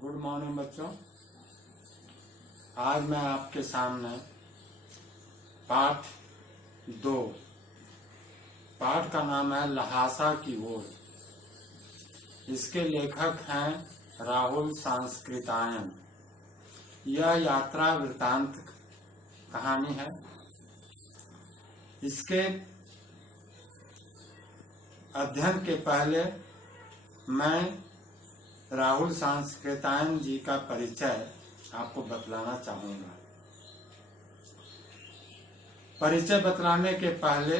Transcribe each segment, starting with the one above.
Good morning बच्चों। आज मैं आपके सामने पाठ 2, पाठ का नाम है ल्हासा की ओर। इसके लेखक हैं राहुल सांस्कृतायन। यह यात्रा वृत्तांत कहानी है। इसके अध्ययन के पहले मैं राहुल सांस्कृतायन जी का परिचय आपको बतलाना चाहूंगा। परिचय बतलाने के पहले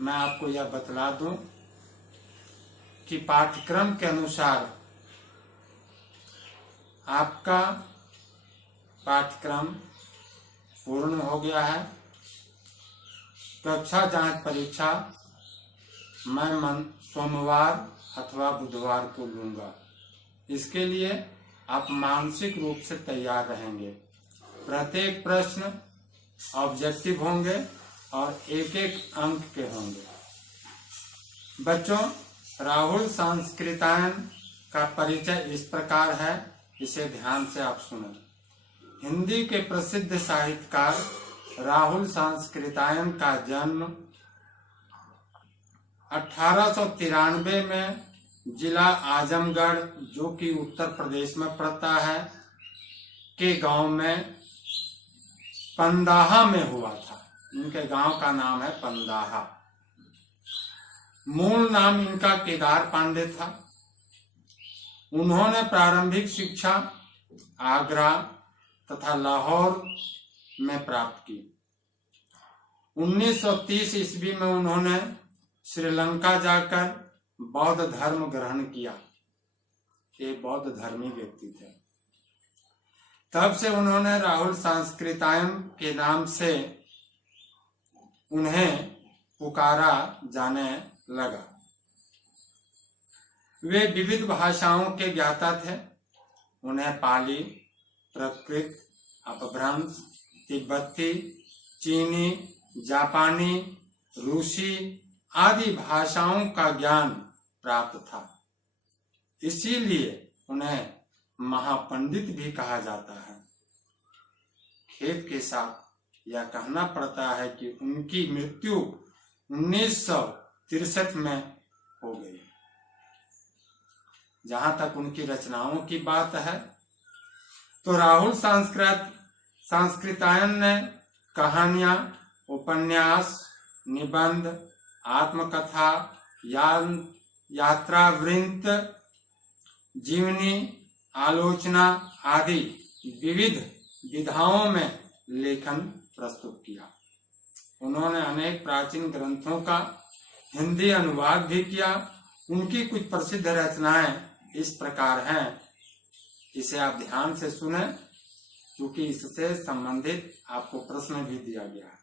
मैं आपको यह बतला दूं कि पाठ्यक्रम के अनुसार आपका पाठ्यक्रम पूर्ण हो गया है। कक्षा जांच परीक्षा मैं सोमवार अथवा बुधवार को लूंगा। इसके लिए आप मानसिक रूप से तैयार रहेंगे। प्रत्येक प्रश्न ऑब्जेक्टिव होंगे और एक एक अंक के होंगे। बच्चों, राहुल सांस्कृतायन का परिचय इस प्रकार है, इसे ध्यान से आप सुनें। हिंदी के प्रसिद्ध साहित्यकार राहुल सांस्कृतायन का जन्म 1893 में जिला आजमगढ़, जो कि उत्तर प्रदेश में पड़ता है, के गांव में पंदाहा में हुआ था। इनके गांव का नाम है पंदाहा। मूल नाम इनका केदार पांडे था। उन्होंने प्रारंभिक शिक्षा आगरा तथा लाहौर में प्राप्त की। 1930 ईस्वी में उन्होंने श्रीलंका जाकर बौद्ध धर्म ग्रहण किया। ये बौद्ध धर्मी व्यक्ति थे। तब से उन्होंने राहुल सांस्कृतायन के नाम से उन्हें पुकारा जाने लगा। वे विविध भाषाओं के ज्ञाता थे। उन्हें पाली, प्राकृत, अपभ्रंश, तिब्बती, चीनी, जापानी, रूसी आदि भाषाओं का ज्ञान प्राप्त था। इसीलिए उन्हें महापंडित भी कहा जाता है। खेद के साथ यह कहना पड़ता है कि उनकी मृत्यु 1963 में हो गई। जहां तक उनकी रचनाओं की बात है, तो राहुल सांस्कृतायन ने कहानियां, उपन्यास, निबंध, आत्मकथा, यात्रा वृत्त, जीवनी, आलोचना आदि विविध विधाओं में लेखन प्रस्तुत किया। उन्होंने अनेक प्राचीन ग्रंथों का हिंदी अनुवाद भी किया। उनकी कुछ प्रसिद्ध रचनाएं इस प्रकार हैं। इसे आप ध्यान से सुनें, क्योंकि इससे संबंधित आपको प्रश्न भी दिया गया है।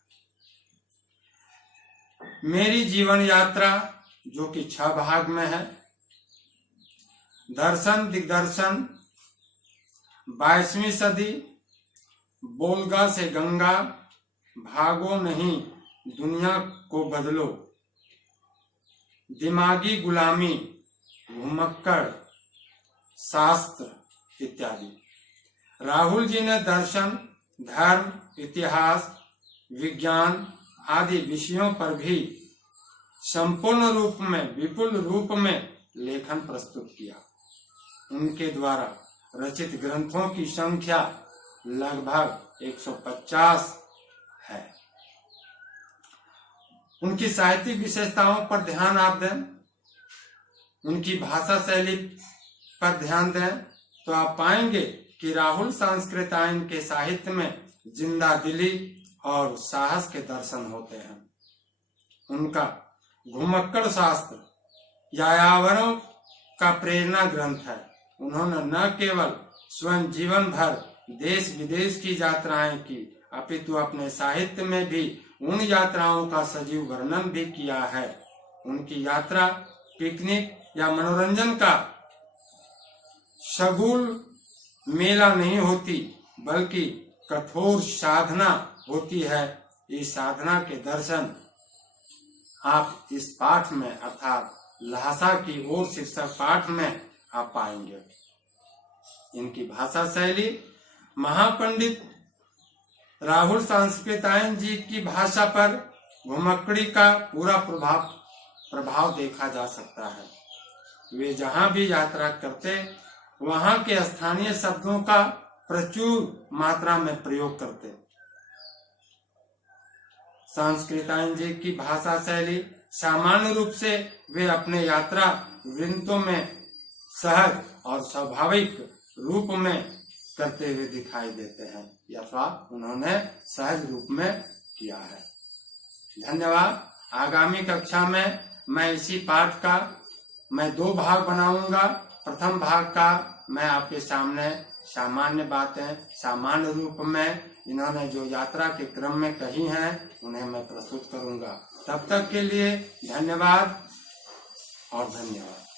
मेरी जीवन यात्रा, जो कि 6 भाग में है। दर्शन दिग्दर्शन, 22वीं सदी, बोलगा से गंगा, भागो नहीं दुनिया को बदलो, दिमागी गुलामी, घुमक्कड़, शास्त्र इत्यादि। राहुल जी ने दर्शन, धर्म, इतिहास, विज्ञान आदि विषयों पर भी संपूर्ण रूप में, विपुल रूप में लेखन प्रस्तुत किया। उनके द्वारा रचित ग्रंथों की संख्या लगभग 150 है। उनकी साहित्यिक विशेषताओं पर ध्यान आप दें, उनकी भाषा शैली पर ध्यान दें, तो आप पाएंगे कि राहुल सांस्कृतायन के साहित्य में जिंदा दिली और साहस के दर्शन होते हैं। उनका घुमक्कड़ शास्त्र यायावरों का प्रेरणा ग्रंथ है। उन्होंने न केवल स्वयं जीवन भर देश विदेश की यात्राएं की, अपितु अपने साहित्य में भी उन यात्राओं का सजीव वर्णन भी किया है। उनकी यात्रा पिकनिक या मनोरंजन का शगुल मेला नहीं होती, बल्कि कठोर साधना होती है। इस साधना के दर्शन आप इस पाठ में, अर्थात ल्हासा की ओर शीर्षक पाठ में आप पाएंगे। इनकी भाषा शैली महापंडित राहुल सांस्कृतायन जी की भाषा पर घुमक्कड़ी का पूरा प्रभाव देखा जा सकता है। वे जहां भी यात्रा करते वहां के स्थानीय शब्दों का प्रचुर मात्रा में प्रयोग करते। सांस्कृतायन जी की भाषा शैली सामान्य रूप से वे अपने यात्रा वृंतों में सहज और स्वाभाविक रूप में करते हुए दिखाई देते हैं, अथवा उन्होंने सहज रूप में किया है। धन्यवाद। आगामी कक्षा में मैं इसी पाठ का मैं 2 भाग बनाऊंगा। प्रथम भाग का मैं आपके सामने सामान्य बातें सामान्य रूप में इन्होंने जो यात्रा के क्रम में कही हैं उन्हें मैं प्रस्तुत करूंगा। तब तक के लिए धन्यवाद और धन्यवाद।